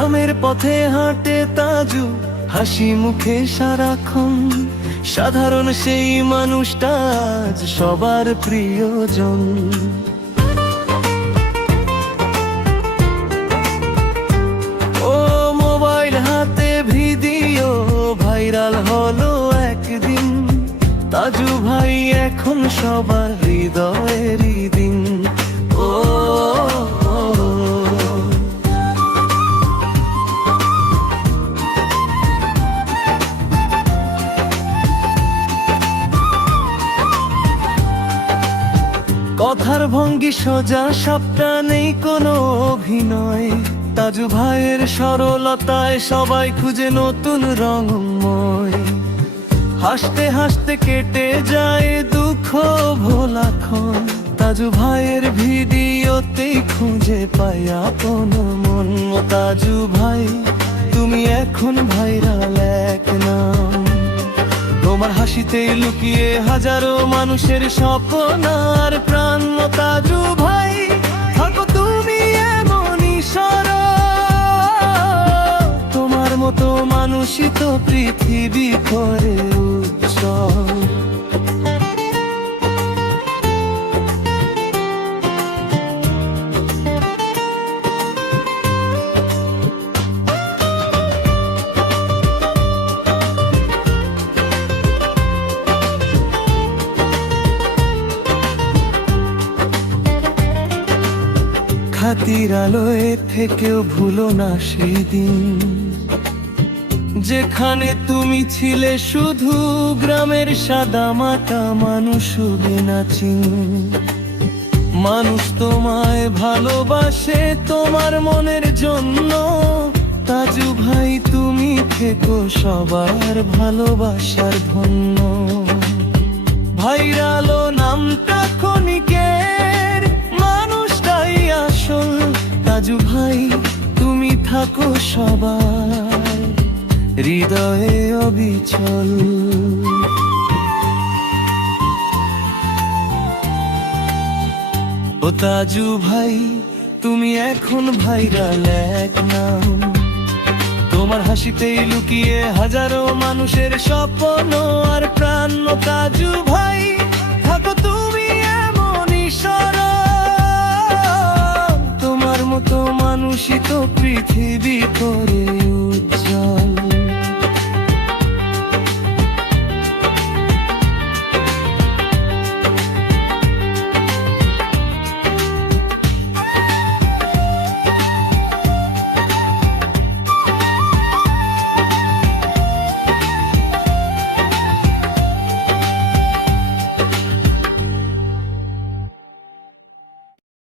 গ্রামের পথে হাঁটে তাজু, হাসি মুখে সারাক্ষণ। সাধারণ সেই মানুষটা আজ সবার প্রিয়জন। ও মোবাইল হাতে ভিডিও ভাইরাল হলো একদিন, তাজু ভাই এখন সবার হৃদয়েরই দিন। ও কথার ভঙ্গি সোজা, সবটা নেই কোনো অভিনয়। তাজু ভাইয়ের সরলতায় সবাই খুঁজে নতুন রঙময়। হাসতে হাসতে কেটে যায় দুঃখ ভোলাক্ষণ। তাজু ভাইয়ের ভিডিওতেই খুঁজে পাই আপন মন। তাজু ভাই তুমি এখন ভাইরাল এক নাম। তোমার হাসিতেই লুকিয়ে হাজারো মানুষের স্বপ্ন আর প্রাণ। তাজু ভাই থাকো তুমি এমনই সরল, তোমার মতো মানুষই তো পৃথিবী করে উজ্জ্বল। খাতির আলোয় থেকেও ভুলো না সেই দিন, যেখানে তুমি ছিলে শুধু গ্রামের সাদা মাটা মানুষ বিনাচিন। মানুষ তোমায় ভালোবাসে তোমার মনের জন্য। তাজু ভাই তুমি থেকো সবার ভালোবাসার ধন্য। ভাইরালো নামটা ক্ষণিকের, মানুষটাই আসল। তাজু ভাই তুমি থাকো সবার হৃদয়ে অবিচল। ও তাজু ভাই তুমি এখন ভাইরাল এক নাম। তোমার হাসিতেই লুকিয়ে হাজারো মানুষের স্বপ্ন আর প্রাণ। তাজু ভাই থাকো তুমি এমনই সরল, তোমার মতো মানুষই তো পৃথিবী করে উজ্জ্বল।